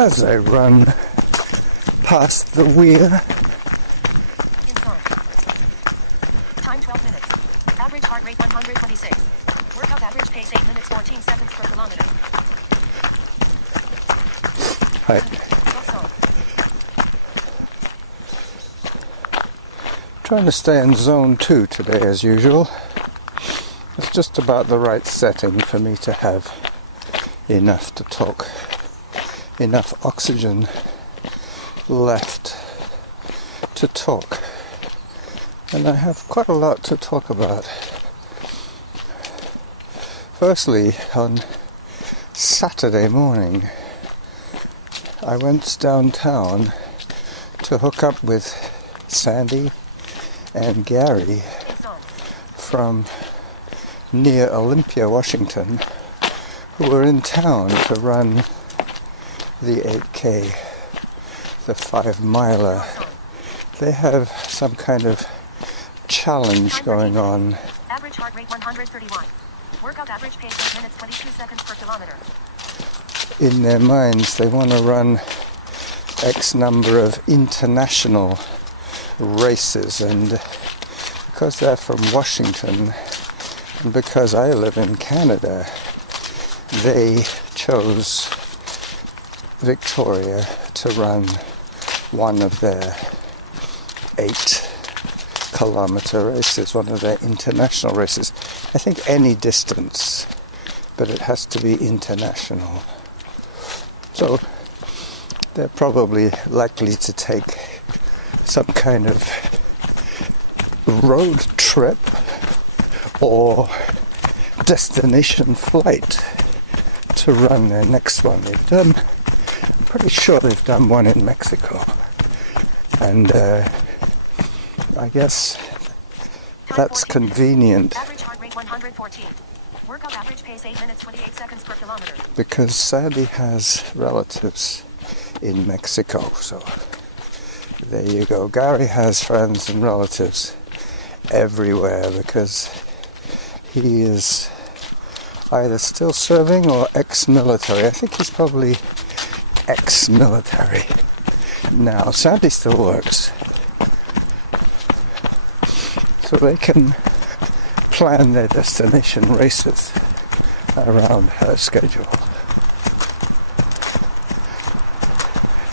as I run past the weir. Time 12 minutes. Average heart rate 126. Workout average pace 8 minutes 14 seconds per kilometer. Right. Trying to stay in zone 2 today as usual. It's just about the right setting for me to have enough to talk, enough oxygen left to talk. And I have quite a lot to talk about. Firstly, on Saturday morning, I went downtown to hook up with Sandy and Gary from near Olympia, Washington, who were in town to run the 8K, the 5-miler. They have some kind of challenge going on. Average heart rate 131. Workout average pace 8 minutes 22 seconds per kilometer. In their minds, they want to run X number of international races, and because they're from Washington and because I live in Canada, they chose Victoria to run one of their 8-kilometer races, one of their international races. I think any distance, but it has to be international. So they're probably likely to take some kind of road trip or destination flight to run their next one. I'm pretty sure they've done one in Mexico, and I guess that's convenient. Average heart rate 114. Workout average pace 8 minutes 28 seconds per kilometer. Because Sandy has relatives in Mexico, so there you go. Gary has friends and relatives everywhere because he is either still serving or ex-military. I think he's probably ex-military now. Sandy still works, so they can plan their destination races around her schedule.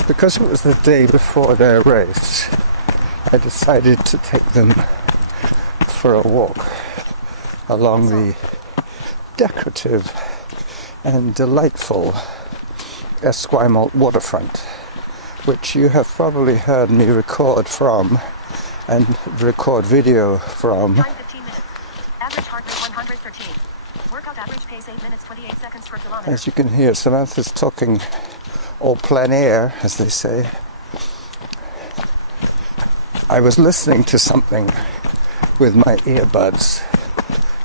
Because it was the day before their race, I decided to take them for a walk along the decorative and delightful Esquimalt waterfront, which you have probably heard me record from and record video from. Time 15 minutes. Average heart rate 113. Workout average pace 8 minutes 28 seconds per kilometer. As you can hear, Samantha's talking au plein air, as they say. I was listening to something with my earbuds,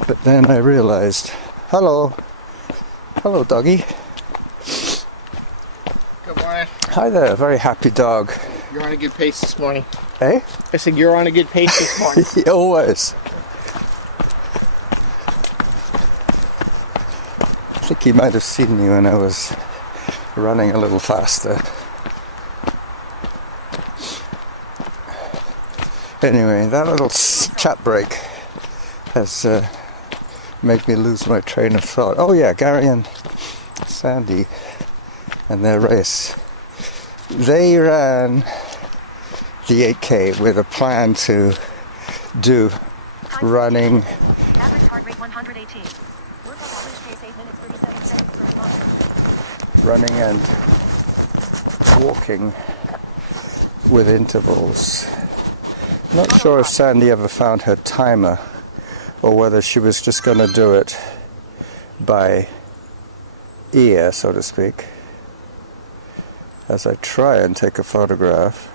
but then I realized, hello doggy. Good morning. Hi there, very happy dog. You're on a good pace this morning. Eh? I said you're on a good pace this morning. Always. I think he might have seen me when I was running a little faster. Anyway, that little chat break has made me lose my train of thought. Oh yeah, Gary and Sandy and their race. They ran the 8K with a plan to do running. Average heart rate 118. Workout average pace 8 minutes 37 seconds per kilometer. Running and walking with intervals. Not sure if Sandy ever found her timer or whether she was just going to do it by ear, so to speak, as I try and take a photograph.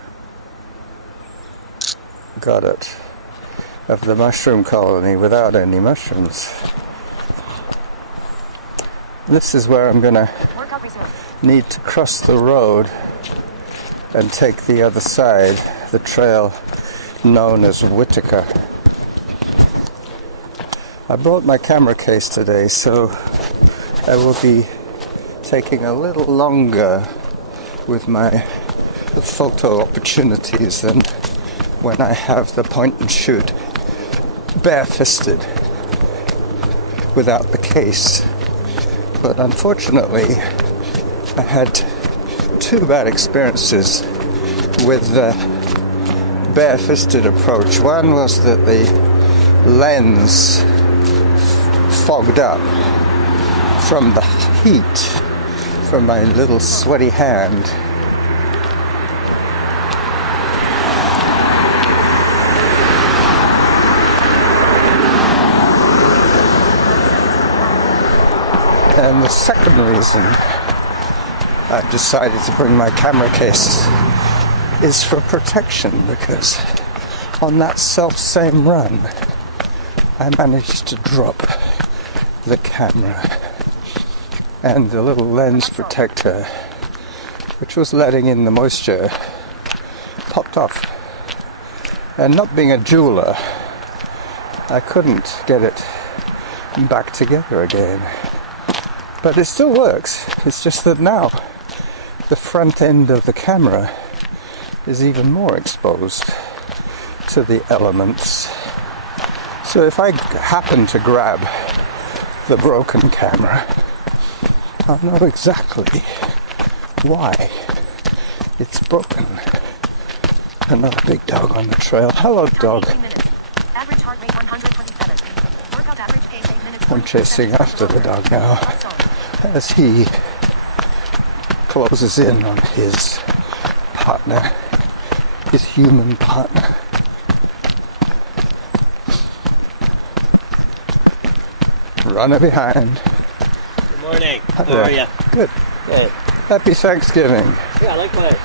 Got it. Of the mushroom colony without any mushrooms. This is where I'm going to need to cross the road and take the other side, the trail known as Whitaker. I brought my camera case today, so I will be taking a little longer with my photo opportunities than when I have the point and shoot bare-fisted without the case. But unfortunately, I had two bad experiences with the bare-fisted approach. One was that the lens fogged up from the heat from my little sweaty hand. And the second reason I've decided to bring my camera case is for protection, because on that self-same run I managed to drop the camera, and the little lens protector, which was letting in the moisture, popped off. And not being a jeweler, I couldn't get it back together again. But it still works. It's just that now the front end of the camera is even more exposed to the elements. So if I happen to grab the broken camera, I'll know exactly why it's broken. Another big dog on the trail. Hello, dog. Average heart rate 127. Workout average pace 8 minutes. I'm chasing after the dog now as he closes in on his partner, his human partner. Runner behind. Good morning. Hi How there. are you? Good. Good. Happy Thanksgiving. Yeah, likewise.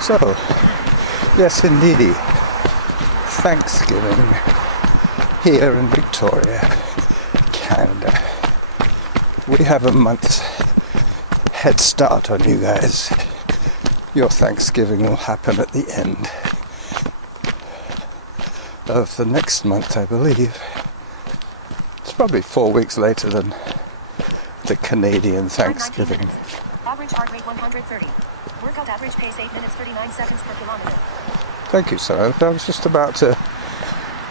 So, yes indeedy, Thanksgiving here in Victoria, Canada. We have a month's head start on you guys. Your Thanksgiving will happen at the end of the next month, I believe. It's probably 4 weeks later than the Canadian Thanksgiving. Average heart rate 130. Workout average pace 8 minutes 39 seconds per kilometer. Thank you, Samantha. I was just about to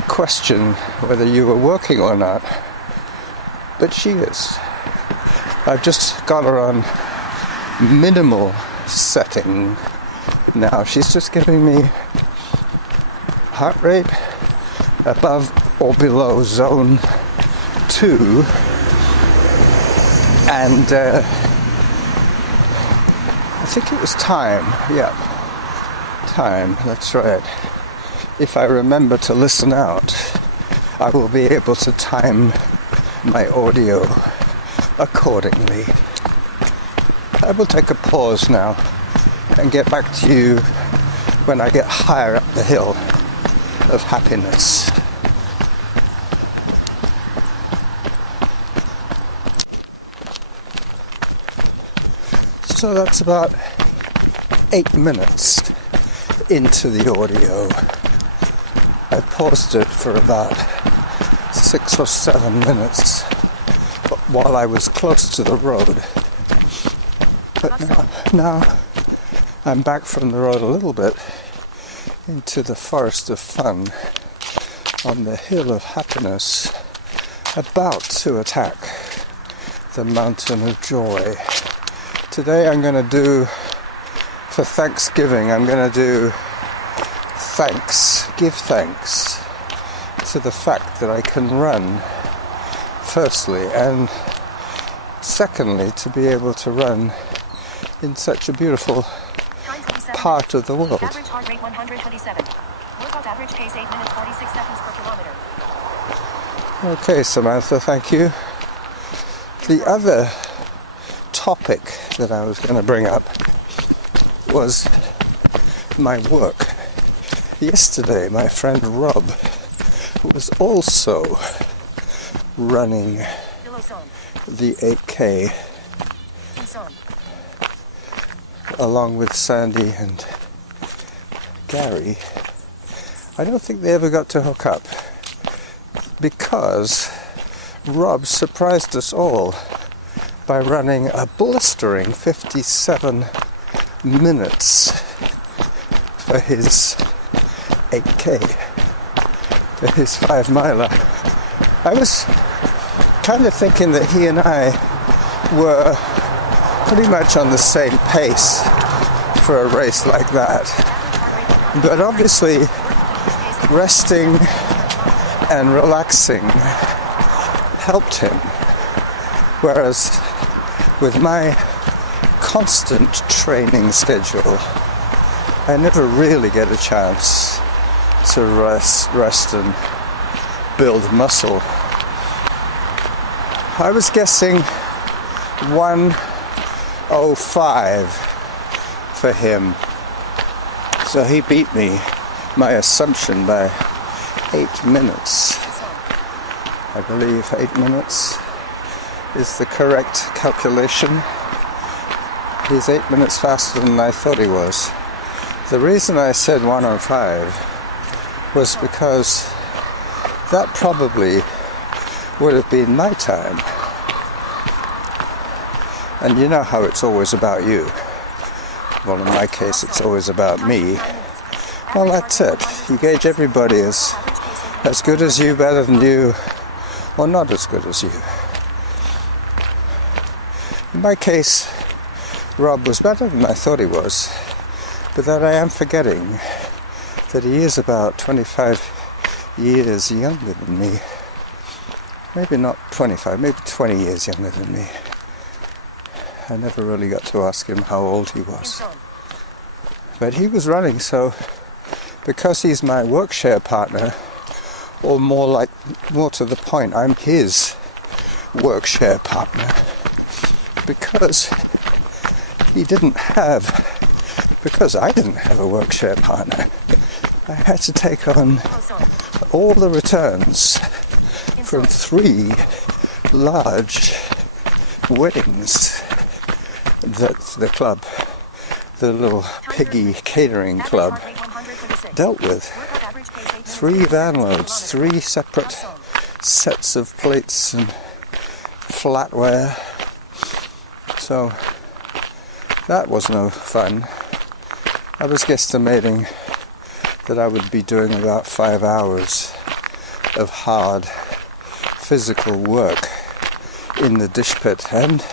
question whether you were working or not, but she is. I've just got her on minimal setting now. She's just giving me heart rate above or below zone 2, and I think it was time. Yeah, time, that's right. If I remember to listen out, I will be able to time my audio accordingly. I will take a pause now and get back to you when I get higher up the hill of happiness. So that's about 8 minutes into the audio. I paused it for about 6 or 7 minutes while I was close to the road. But now I'm back from the road a little bit into the forest of fun on the hill of happiness, about to attack the mountain of joy. Today I'm going to do, for Thanksgiving, I'm going to do give thanks to the fact that I can run, firstly, and secondly, to be able to run in such a beautiful part of the world. Average heart rate 127. Workout average pace 8 minutes 46 seconds per kilometer. Okay, Samantha, thank you. The other topic that I was going to bring up was my work. Yesterday, my friend Rob was also running the 8K along with Sandy and Gary. I don't think they ever got to hook up. because Rob surprised us all by running a blistering 57 minutes for his 8K, for his 5-miler. I was kind of thinking that he and I were pretty much on the same pace for a race like that. But obviously, resting and relaxing helped him. Whereas with my constant training schedule, I never really get a chance to rest and build muscle. I was guessing 1:05 for him. So he beat my assumption by 8 minutes. I believe 8 minutes is the correct calculation. He's 8 minutes faster than I thought he was. The reason I said 1:05 was because that probably would have been my time. And you know how it's always about you. Well, in my case, it's always about me. Well, that's it. You gauge everybody as good as you, better than you, or not as good as you. In my case, Rob was better than I thought he was, but that I am forgetting that he is about 25 years younger than me. Maybe not 25, maybe 20 years younger than me. I never really got to ask him how old he was. But he was running, so because he's my work share partner, or more to the point, I'm his work share partner. Because I didn't have a work share partner, I had to take on all the returns from 3 large weddings that the club, the little piggy catering club, dealt with. 3 van loads, 3 separate sets of plates and flatware. So that was no fun. I was guesstimating that I would be doing about 5 hours of hard physical work in the dish pit, and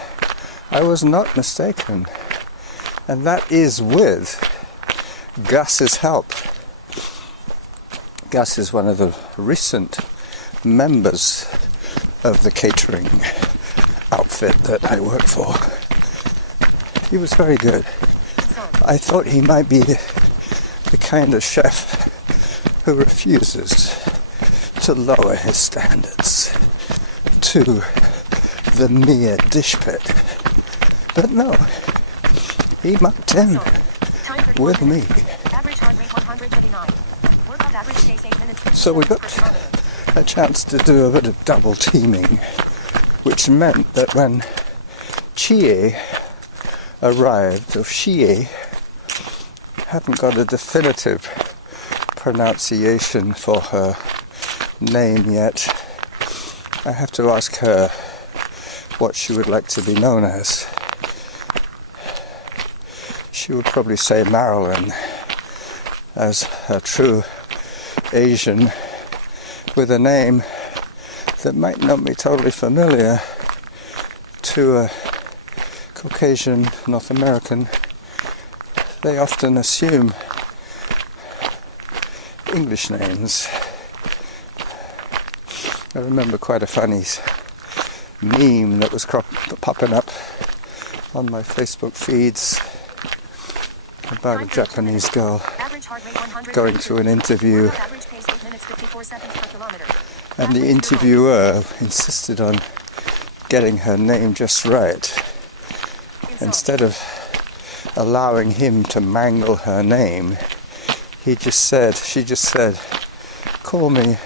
I was not mistaken. And that is with Gus's help. Gus is one of the recent members of the catering outfit that I work for. He was very good. I thought he might be the kind of chef who refuses to lower his standards to the mere dish pit. But no, he mucked in with me. So we got a chance to do a bit of double teaming, which meant that when Chie arrived, or Chie, haven't got a definitive pronunciation for her name yet. I have to ask her what she would like to be known as. She would probably say Marilyn, as a true Asian with a name that might not be totally familiar to a Caucasian North American. They often assume English names. I remember quite a funny meme that was popping up on my Facebook feeds about a Japanese girl going to an interview, and the interviewer insisted on getting her name just right. Instead of allowing him to mangle her name, she just said, "Call me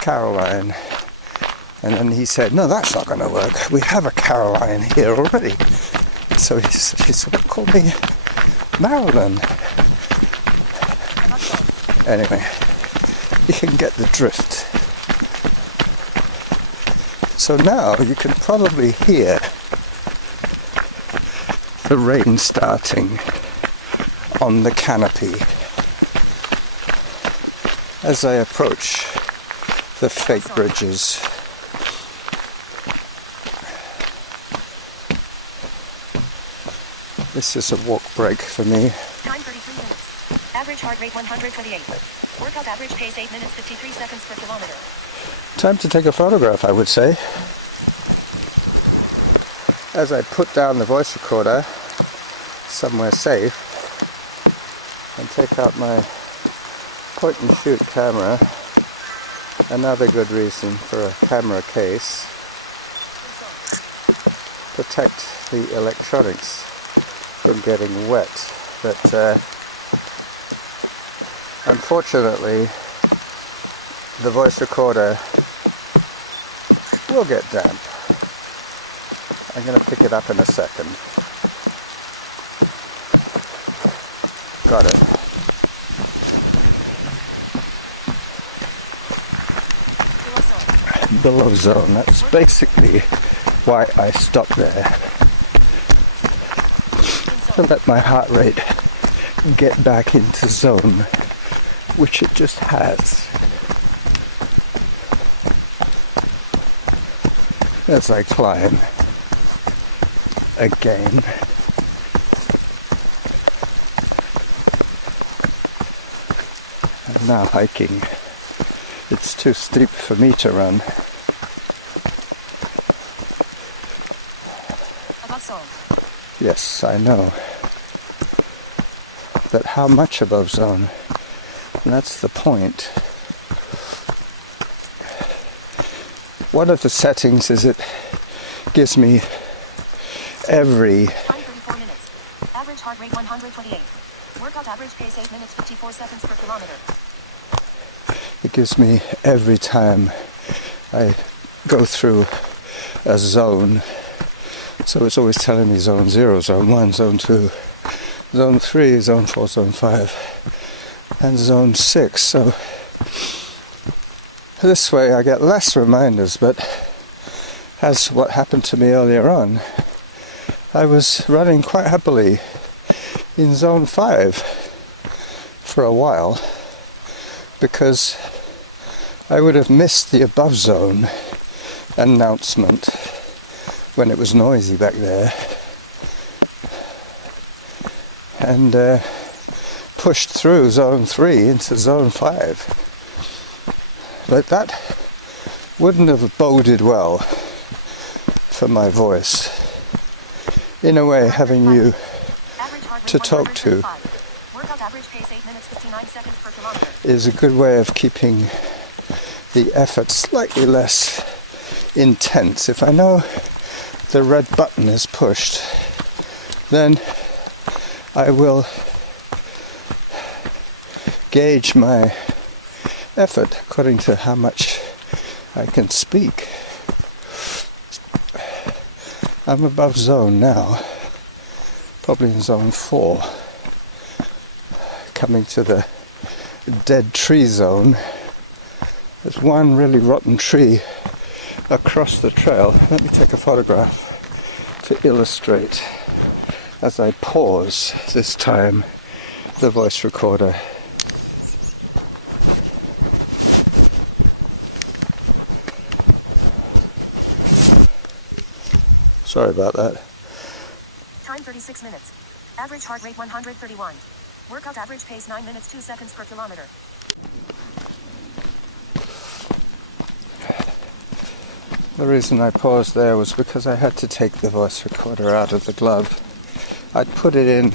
Caroline." And then he said, "No, that's not going to work. We have a Caroline here already." So she said, "Call me Marilyn." Anyway, you can get the drift. So now you can probably hear the rain starting on the canopy as I approach the fake bridges. This is a walk break for me. Time 33 minutes. Average heart rate 128. Workout average pace 8 minutes 53 seconds per kilometer. Time to take a photograph, I would say. As I put down the voice recorder somewhere safe and take out my point and shoot camera, another good reason for a camera case, protect the electronics from getting wet. But unfortunately the voice recorder will get damp. I'm going to pick it up in a second. Got it. Below zone. That's basically why I stopped there. To let my heart rate get back into zone, which it just has. As I climb again. I'm now hiking. It's too steep for me to run. Above zone. Yes, I know. But how much above zone? And that's the point. One of the settings is it gives me every... Time 34 minutes. Average heart rate 128. Workout average pace 8 minutes 54 seconds per kilometer. It gives me every time I go through a zone. So it's always telling me zone 0, zone 1, zone 2, zone 3, zone 4, zone 5, and zone 6. So this way I get less reminders, but as what happened to me earlier on, I was running quite happily in zone 5 for a while because I would have missed the above zone announcement when it was noisy back there, and pushed through zone 3 into zone 5. But that wouldn't have boded well for my voice. In a way, having you to talk to is a good way of keeping the effort slightly less intense. If I know the red button is pushed, then I will gauge my effort according to how much I can speak. I'm above zone now, probably in zone 4, coming to the dead tree zone. There's one really rotten tree across the trail. Let me take a photograph to illustrate as I pause this time the voice recorder. Sorry about that. Time 36 minutes. Average heart rate 131. Workout average pace 9 minutes 2 seconds per kilometer. The reason I paused there was because I had to take the voice recorder out of the glove. I'd put it in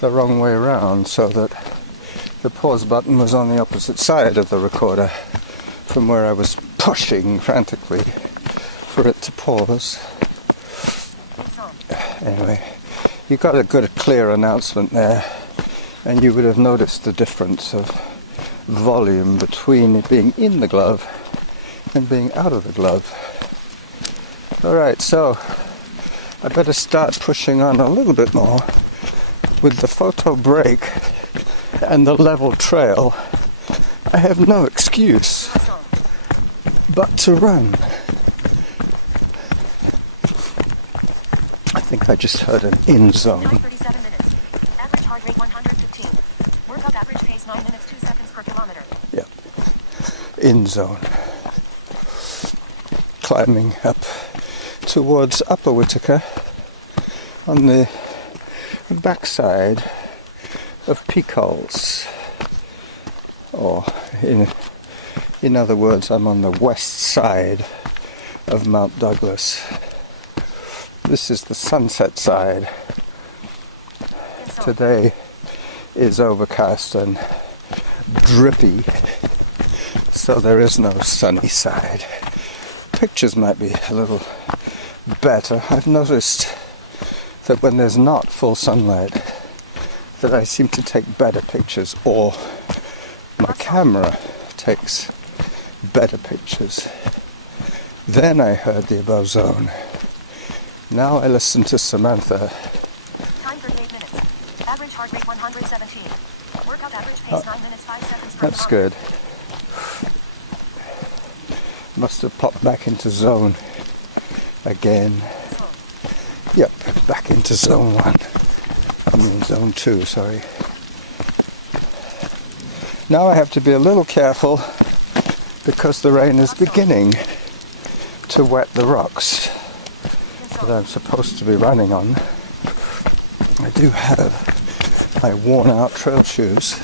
the wrong way around so that the pause button was on the opposite side of the recorder from where I was pushing frantically for it to pause. Anyway, you got a good clear announcement there, and you would have noticed the difference of volume between it being in the glove and being out of the glove. Alright, so I better start pushing on a little bit more. With the photo break and the level trail, I have no excuse but to run. think I just heard an in zone. 9:37 minutes. Average heart rate 115. Workout average pace 9 minutes 2 seconds per kilometer. Yeah, in zone. Climbing up towards Upper Whittaker on the backside of Peacoles. Or in other words, I'm on the west side of Mount Douglas. This is the sunset side. Today is overcast and drippy, so there is no sunny side. Pictures might be a little better. I've noticed that when there's not full sunlight, that I seem to take better pictures, or my camera takes better pictures. Then I heard the above zone. Now I listen to Samantha. Time 38 minutes. Average heart rate 117. Workout average pace 9 minutes 5 seconds per That's kilometer. good. Must have popped back into zone again. Zone. Yep, back into zone 1. I mean zone 2, sorry. Now I have to be a little careful because the rain is beginning to wet the rocks that I'm supposed to be running on. I do have my worn out trail shoes.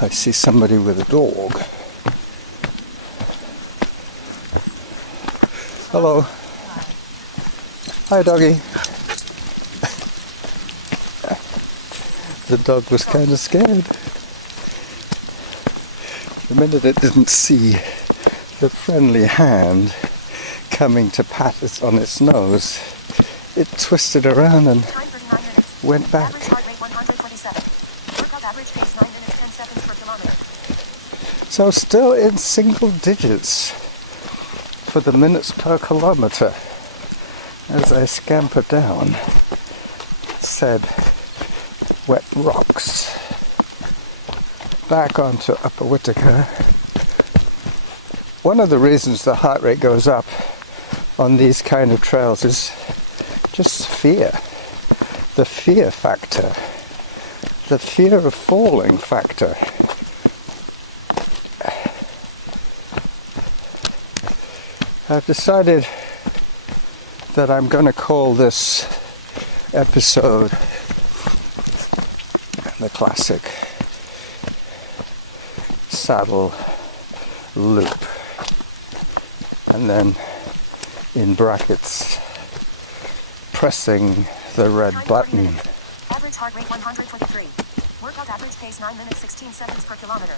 I see somebody with a dog. Hello. Hi, doggy. The dog was kind of scared. The minute it didn't see the friendly hand coming to pat it on its nose, it twisted around and Time 39 minutes. went back. Average heart rate 127. Workout average pace 9 minutes 10 seconds per kilometer. So still in single digits for the minutes per kilometer as I scamper down said wet rocks back onto Upper Whittaker. One of the reasons the heart rate goes up on these kind of trails is just fear. The fear factor. The fear of falling factor. I've decided that I'm going to call this episode the classic saddle loop, and then in brackets pressing the red Time 40 button. minutes. Average heart rate 123. Workout average pace 9 minutes 16 seconds per kilometer.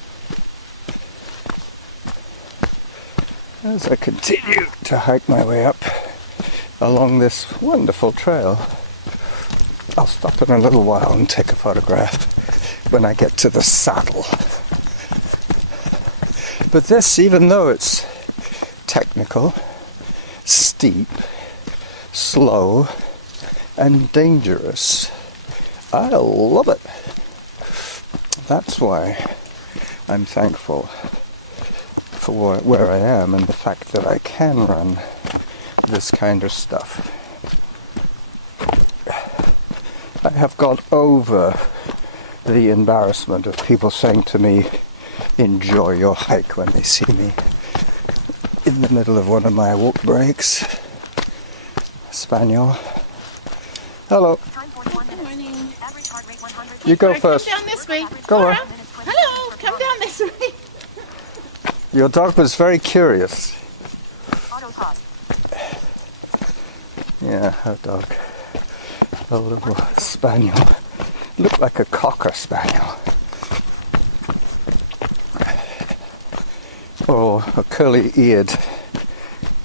As I continue to hike my way up along this wonderful trail. I'll stop in a little while and take a photograph when I get to the saddle. But this, even though it's technical, steep, slow, and dangerous, I love it. That's why I'm thankful for where I am and the fact that I can run this kind of stuff. I have got over the embarrassment of people saying to me, enjoy your hike, when they see me in the middle of one of my walk breaks. Spaniel. Hello. Time 41 minutes. Average heart rate 100. You go Laura, first. Come down this way. Go on. Laura, hello, come down this way. Your dog was very curious. Auto pause. Yeah, her dog. A little spaniel. Looked like a cocker spaniel. Or a curly-eared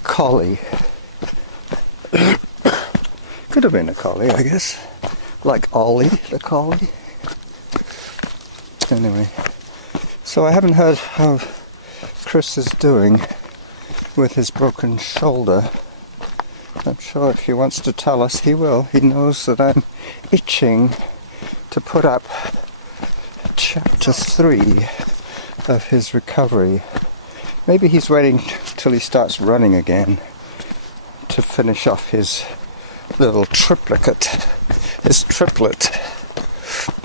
collie. Could have been a collie, I guess. Like Ollie, the collie. Anyway. So I haven't heard how Chris is doing with his broken shoulder. I'm sure if he wants to tell us, he will. He knows that I'm itching to put up chapter 3 of his recovery. Maybe he's waiting till he starts running again to finish off his little triplicate, his triplet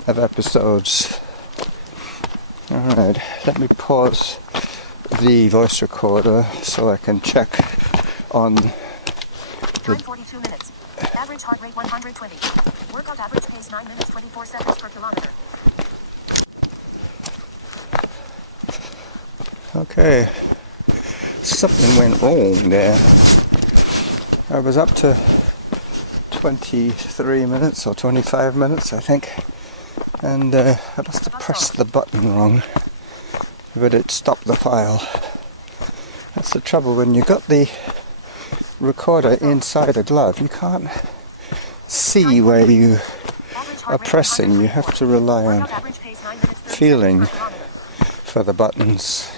of episodes. Alright, let me pause the voice recorder so I can check on Time 42 minutes. Average heart rate 120. Workout average pace 9 minutes 24 seconds per kilometer. Okay, something went wrong there. I was up to 23 minutes or 25 minutes, I think, and I must have pressed the button wrong, but it stopped the file. That's the trouble when you got the recorder inside a glove. You can't see where you are pressing. You have to rely on feeling for the buttons.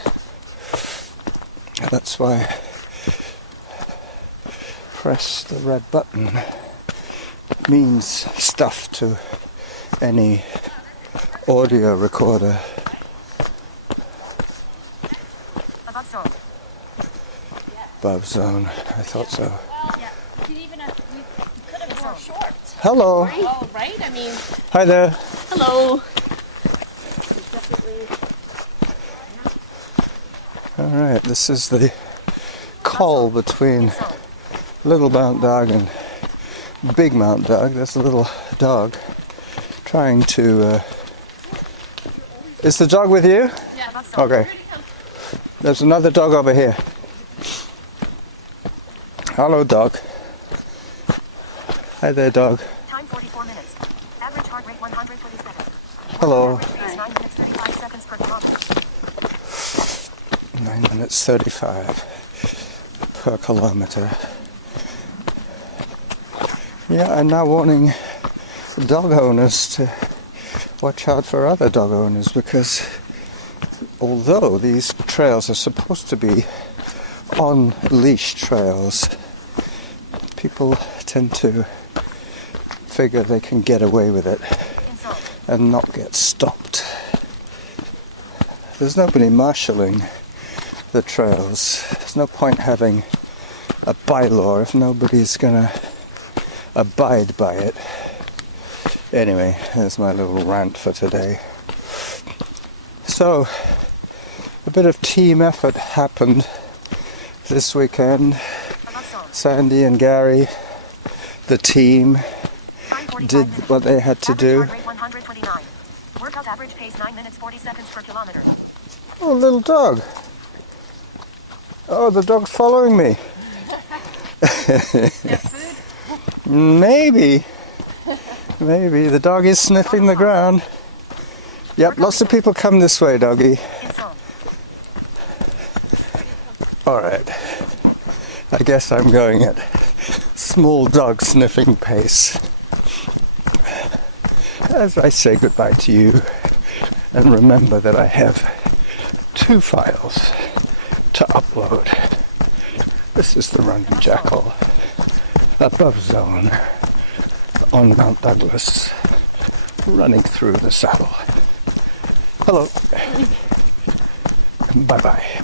That's why press the red button means stuff to any audio recorder. Above zone. Above zone, I thought so. Well, yeah. You even have, you could have worn shorts. Hello. Oh, right? I mean, Hi there. hello. Alright, this is the call between Little Mount Dog and Big Mount Dog. There's a little dog trying to... Is the dog with you? Yeah. Okay. There's another dog over here. Hello, dog. Hi there, dog. Time 44 minutes. Average heart rate 127. Hello. Average pace 9 minutes 35 seconds per kilometer. 9 minutes 35 per kilometer. Yeah, I'm now warning dog owners to watch out for other dog owners, because although these trails are supposed to be on leash trails, people tend to figure they can get away with it and not get stopped. There's nobody marshalling the trails. There's no point having a bylaw if nobody's gonna abide by it. Anyway, there's my little rant for today. So, a bit of team effort happened this weekend. Above zone. Sandy and Gary, the team, Time 45 did minutes. what they had to Average do. heart rate 129. Workout average pace 9 minutes 40 seconds per kilometer. Oh, little dog. Oh, the dog's following me. Maybe. Maybe. The dog is sniffing the ground. Yep, lots of people come this way, doggy. In zone. Alright. I guess I'm going at small dog sniffing pace. As I say goodbye to you, and remember that I have 2 files to upload. This is the Running Jackal, above zone, on Mount Douglas, running through the saddle. Hello. Bye-bye.